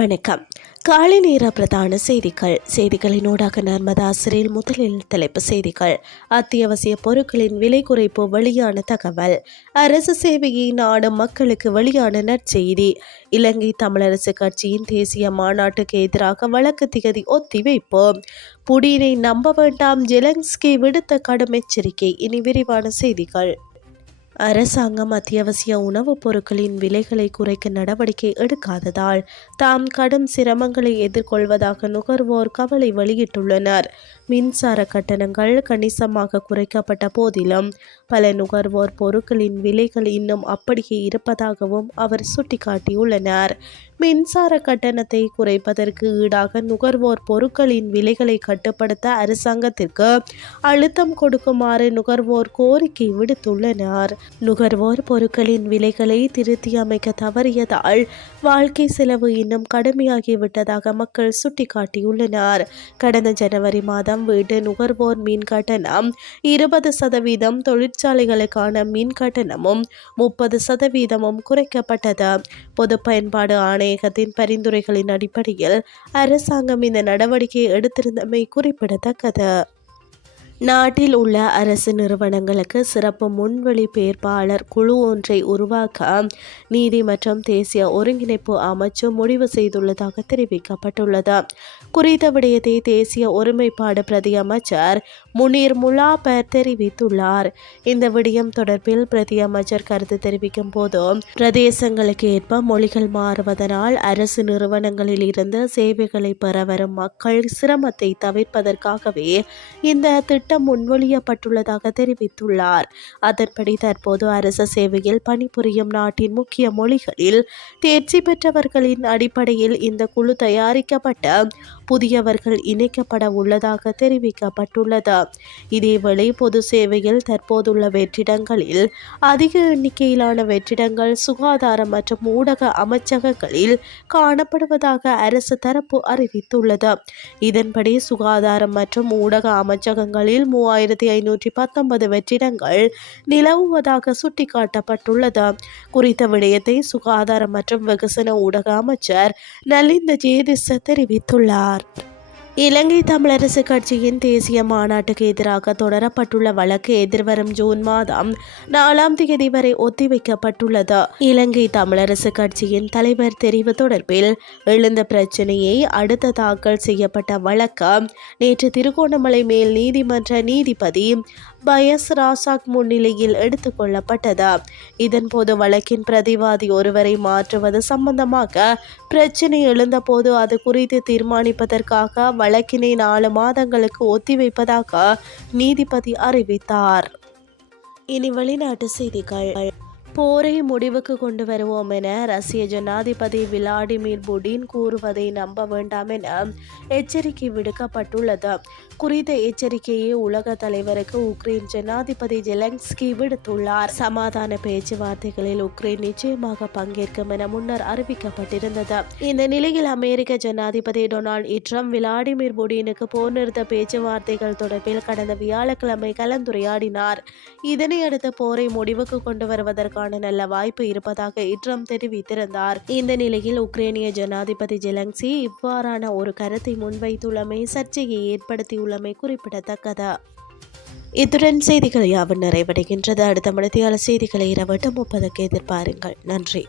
வணக்கம். காலை நேர பிரதான செய்திகள். செய்திகளினூடாக நர்மதாசிரியில் முதலில் தலைப்பு செய்திகள். அத்தியாவசிய பொருட்களின் விலை குறைப்பு வெளியான தகவல். அரசு சேவையை நாடும் மக்களுக்கு வெளியான நற்செய்தி. இலங்கை தமிழரசு கட்சியின் தேசிய மாநாட்டுக்கு எதிராக வழக்கு திகதி ஒத்திவைப்பு. புடினை நம்ப வேண்டாம் ஜெலன்ஸ்கி விடுத்த கடும் எச்சரிக்கை. இனி விரிவான செய்திகள். அரசாங்கம் அத்தியாவசிய உணவுப் பொருட்களின் விலைகளை குறைக்க நடவடிக்கை எடுக்காததால் தாம் கடும் சிரமங்களை எதிர்கொள்வதாக நுகர்வோர் கவலை வெளியிட்டுள்ளனர். மின்சார கட்டணங்கள் கணிசமாக குறைக்கப்பட்ட போதிலும் பல நுகர்வோர் பொருட்களின் விலைகள் இன்னும் அப்படியே இருப்பதாகவும் அவர் சுட்டிக்காட்டியுள்ளனர். மின்சார கட்டணத்தை குறைப்பதற்கு ஈடாக நுகர்வோர் பொருட்களின் விலைகளை கட்டுப்படுத்த அரசாங்கத்திற்கு அழுத்தம் கொடுக்குமாறு நுகர்வோர் கோரிக்கை விடுத்துள்ளனர். நுகர்வோர் பொருட்களின் விலைகளை திருத்தி அமைக்க தவறியதால் வாழ்க்கை செலவு இன்னும் கடுமையாகிவிட்டதாக மக்கள் சுட்டிக்காட்டியுள்ளனர். கடந்த ஜனவரி மாதம் வீட்டு நுகர்வோர் மின் கட்டணம் இருபது சதவீதம் தொழிற்சாலைகளுக்கான மின் கட்டணமும் முப்பது சதவீதமும் குறைக்கப்பட்டது. பொது பயன்பாடு ஆணையகத்தின் பரிந்துரைகளின் அடிப்படையில் அரசாங்கம் இந்த நடவடிக்கையை எடுத்திருந்தமை குறிப்பிடத்தக்கது. நாட்டில் உள்ள அரசு நிறுவனங்களுக்கு சிறப்பு முன்வழிபெயர்ப்பாளர் குழு ஒன்றை உருவாக்க நீதி மற்றும் தேசிய ஒருங்கிணைப்பு அமைச்சு முடிவு செய்துள்ளதாக தெரிவிக்கப்பட்டுள்ளது. குறித்த விடயத்தை தேசிய ஒருமைப்பாடு பிரதி அமைச்சர் முனீர் முலாபர் தெரிவித்துள்ளார். இந்த விடயம் தொடர்பில் பிரதி அமைச்சர் கருத்து தெரிவிக்கும் போது பிரதேசங்களுக்கு ஏற்ப மொழிகள் மாறுவதனால் அரசு நிறுவனங்களில் இருந்து சேவைகளை பெற வரும் மக்கள் சிரமத்தை தவிர்ப்பதற்காகவே இந்த திட்டம் திட்டம் முன்மொழியப்பட்டுள்ளதாக தெரிவித்துள்ளார். அதன்படி தற்போது அரச சேவையில் பணிபுரியும் நாட்டின் முக்கிய மொழிகளில் தேர்ச்சி பெற்றவர்களின் அடிப்படையில் இந்த குழு தயாரிக்கப்பட்ட புதியவர்கள் இணைக்கப்பட உள்ளதாக தெரிவிக்கப்பட்டுள்ளது. இதேவேளை பொது சேவையில் தற்போதுள்ள வெற்றிடங்களில் அதிக எண்ணிக்கையிலான வெற்றிடங்கள் சுகாதார மற்றும் ஊடக அமைச்சகங்களில் காணப்படுவதாக அரசு தரப்பு அறிவித்துள்ளது. இதன்படி சுகாதாரம் மற்றும் ஊடக அமைச்சகங்களில் மூவாயிரத்தி ஐநூற்றி பத்தொன்பது வெற்றிடங்கள் நிலவுவதாக சுட்டிக்காட்டப்பட்டுள்ளது. குறித்த விடயத்தை சுகாதார மற்றும் வெகுசன ஊடக அமைச்சர் நலிந்த ஜேதிச தெரிவித்துள்ளார். art. இலங்கை தமிழரசு கட்சியின் தேசிய மாநாட்டுக்கு எதிராக தொடரப்பட்டுள்ள வழக்கு எதிர்வரும் ஜூன் மாதம் நாலாம் தேதி வரை ஒத்திவைக்கப்பட்டுள்ளது. இலங்கை தமிழரசு கட்சியின் தலைவர் தெரிவு தொடர்பில் எழுந்த பிரச்சினையை அடுத்த தாக்கல் செய்யப்பட்ட வழக்கு நேற்று திருகோணமலை மேல் நீதிமன்ற நீதிபதி பயஸ் ராசாக் முன்னிலையில் எடுத்துக்கொள்ளப்பட்டது இதன்போது வழக்கின் பிரதிவாதி ஒருவரை மாற்றுவது சம்பந்தமாக பிரச்சினை எழுந்தபோது அது குறித்து தீர்மானிப்பதற்காக வழக்கினை நாலு மாதங்களுக்கு ஒத்திவைப்பதாக நீதிபதி அறிவித்தார். இனி வெளிநாட்டு செய்திகள். போரை முடிவுக்கு கொண்டு வருவோம் என ரஷ்ய ஜனாதிபதி விளாடிமிர் புடின் கூறுவதை நம்ப வேண்டாம் என எச்சரிக்கை விடுக்கப்பட்டுள்ளது. குறித்த எச்சரிக்கையை உலக தலைவருக்கு உக்ரைன் ஜனாதிபதி ஜெலன்ஸ்கி விடுத்துள்ளார். சமாதான பேச்சுவார்த்தைகளில் உக்ரைன் நிச்சயமாக பங்கேற்கும் என முன்னர் அறிவிக்கப்பட்டிருந்தது. இந்த நிலையில் அமெரிக்க ஜனாதிபதி டொனால்ட் ட்ரம்ப் விளாடிமிர் புடினுக்கு போர் நிறுத்த பேச்சுவார்த்தைகள் தொடர்பில் கடந்த வியாழக்கிழமை கலந்துரையாடினார். இதனையடுத்து போரை முடிவுக்கு கொண்டு வருவதற்கு வருவதற்கான நல்ல வாய்ப்பு இருப்பதாக இட்ரம் தெரிவித்திருந்தார். இந்த நிலையில் உக்ரைனிய ஜனாதிபதி ஜெலங்சி இவ்வாறான ஒரு கருத்தை முன்வைத்துள்ளமை சர்ச்சையை ஏற்படுத்தியுள்ளமை குறிப்பிடத்தக்கது. இத்துடன் செய்திகள் யாவும் நிறைவடைகின்றது. அடுத்த மணித்தியால செய்திகளை இரவட்டு முப்பதுக்கு எதிர்பாருங்கள். நன்றி.